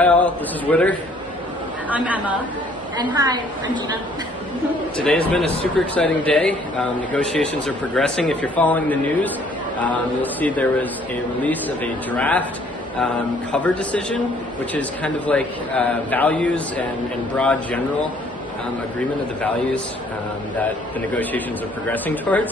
Hi all, this is Witter. I'm Emma. And hi, I'm Gina. Today's been a super exciting day. Negotiations are progressing. If you're following the news, you'll see there was a release of a draft cover decision, which is kind of like values and broad general agreement of the values that the negotiations are progressing towards.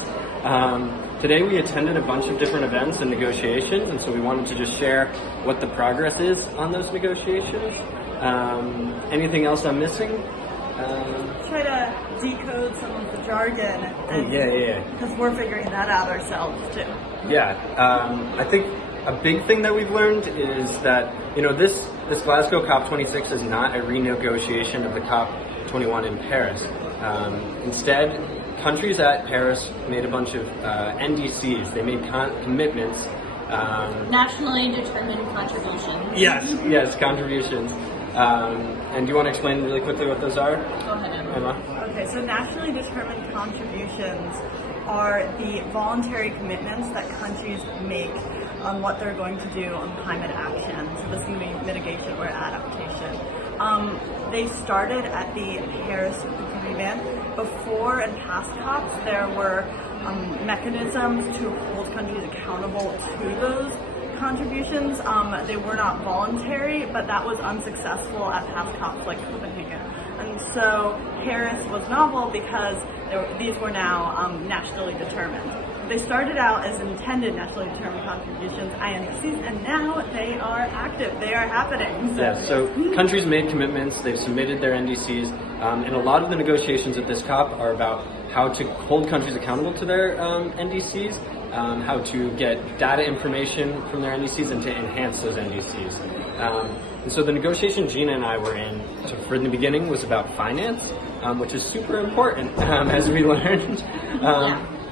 Today we attended a bunch of different events and negotiations, and so we wanted to just share what the progress is on those negotiations. Anything else I'm missing? Try to decode some of the jargon. Yeah. Because we're figuring that out ourselves too. Yeah, I think a big thing that we've learned is that, this Glasgow COP26 is not a renegotiation of the COP21 in Paris. Instead, countries at Paris made a bunch of NDCs. They made commitments. Nationally determined contributions. Yes, contributions. And do you want to explain really quickly what those are? Go ahead, Emma. Okay, so nationally determined contributions are the voluntary commitments that countries make on what they're going to do on climate action. So this can be mitigation or adaptation. They started at the Paris Agreement. Before and past COPs, there were mechanisms to hold countries accountable to those contributions. They were not voluntary, but that was unsuccessful at past COPs like Copenhagen. And so Paris was novel because these were now nationally determined. They started out as intended nationally determined contributions, INDCs, and now they are active. They are happening. So countries made commitments, they've submitted their NDCs, and a lot of the negotiations at this COP are about how to hold countries accountable to their NDCs, how to get data information from their NDCs and to enhance those NDCs. And so the negotiation Gina and I were in for the beginning was about finance, which is super important, as we learned.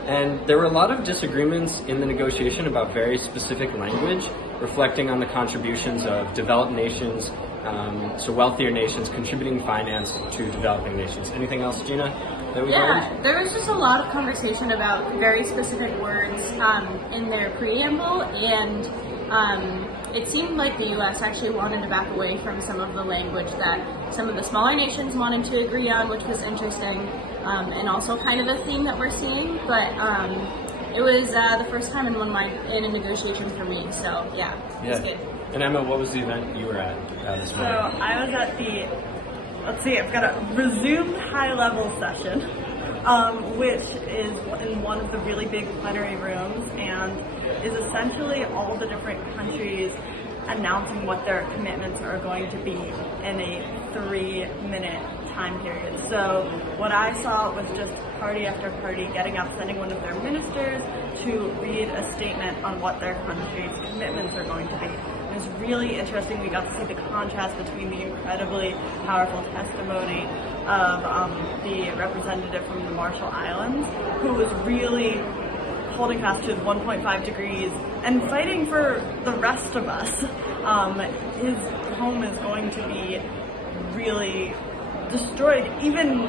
And there were a lot of disagreements in the negotiation about very specific language, reflecting on the contributions of developed nations, so wealthier nations contributing finance to developing nations. Anything else, Gina, that we learned? There was just a lot of conversation about very specific words in their preamble, and it seemed like the U.S. actually wanted to back away from some of the language that some of the smaller nations wanted to agree on, which was interesting, and also kind of a theme that we're seeing. But it was the first time in a negotiation for me, so it was good. And Emma, what was the event you were at this morning? So I was at I've got a resumed high-level session, which is in one of the really big plenary rooms and is essentially all the different countries announcing what their commitments are going to be in a 3-minute time period. So what I saw was just party after party getting up, sending one of their ministers to read a statement on what their country's commitments are going to be. It was really interesting. We got to see the contrast between the incredibly powerful testimony of the representative from the Marshall Islands, who was really holding fast to 1.5 degrees and fighting for the rest of us. His home is going to be really destroyed, even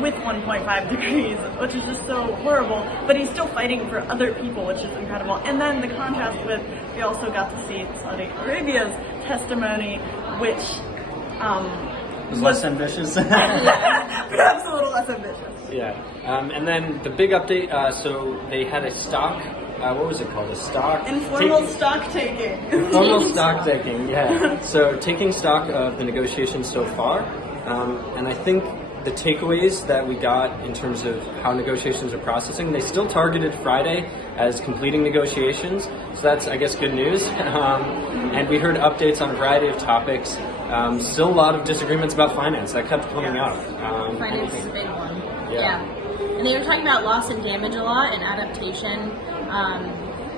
with 1.5 degrees, which is just so horrible, but he's still fighting for other people, which is incredible. And then the contrast with, we also got to see Saudi Arabia's testimony, which was less ambitious. Perhaps a little less ambitious. Yeah. And then the big update, so they had a stock, what was it called? A stock? Informal stock taking. Informal stock taking, yeah. So taking stock of the negotiations so far, and I think the takeaways that we got in terms of how negotiations are processing, they still targeted Friday as completing negotiations, so that's, I guess, good news. And we heard updates on a variety of topics. Still a lot of disagreements about finance. That kept coming up. Finance is a big one. Yeah. And they were talking about loss and damage a lot and adaptation.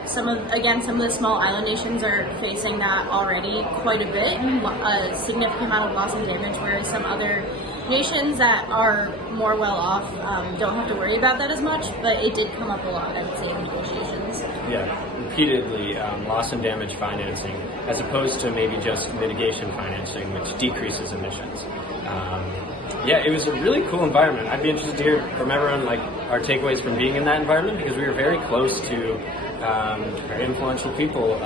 Some of the small island nations are facing that already quite a bit, a significant amount of loss and damage, whereas some other nations that are more well off don't have to worry about that as much, but it did come up a lot, I would say, in negotiations. Yeah, repeatedly loss and damage financing, as opposed to maybe just mitigation financing, which decreases emissions. It was a really cool environment. I'd be interested to hear from everyone, like, our takeaways from being in that environment, because we were very close to very influential people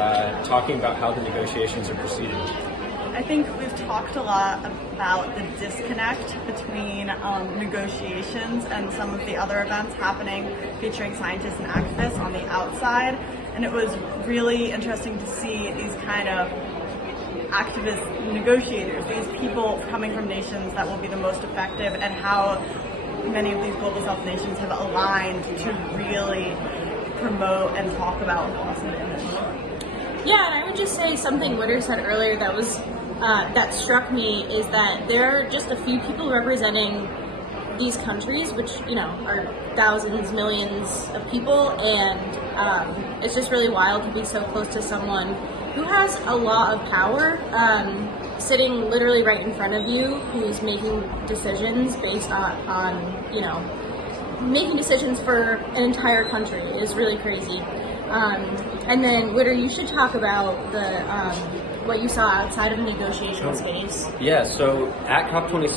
talking about how the negotiations are proceeding. I think we've talked a lot about the disconnect between negotiations and some of the other events happening featuring scientists and activists on the outside. And it was really interesting to see these kind of activist negotiators, these people coming from nations that will be the most effective, and how many of these global south nations have aligned to really promote and talk about loss of image. Yeah, and I would just say something Witter said earlier that was that struck me is that there are just a few people representing these countries, which are thousands, millions of people, and it's just really wild to be so close to someone who has a lot of power, sitting literally right in front of you, who's making decisions based on making decisions for an entire country is really crazy. And then, Witter, you should talk about the what you saw outside of the negotiation space. Yeah, so at COP26,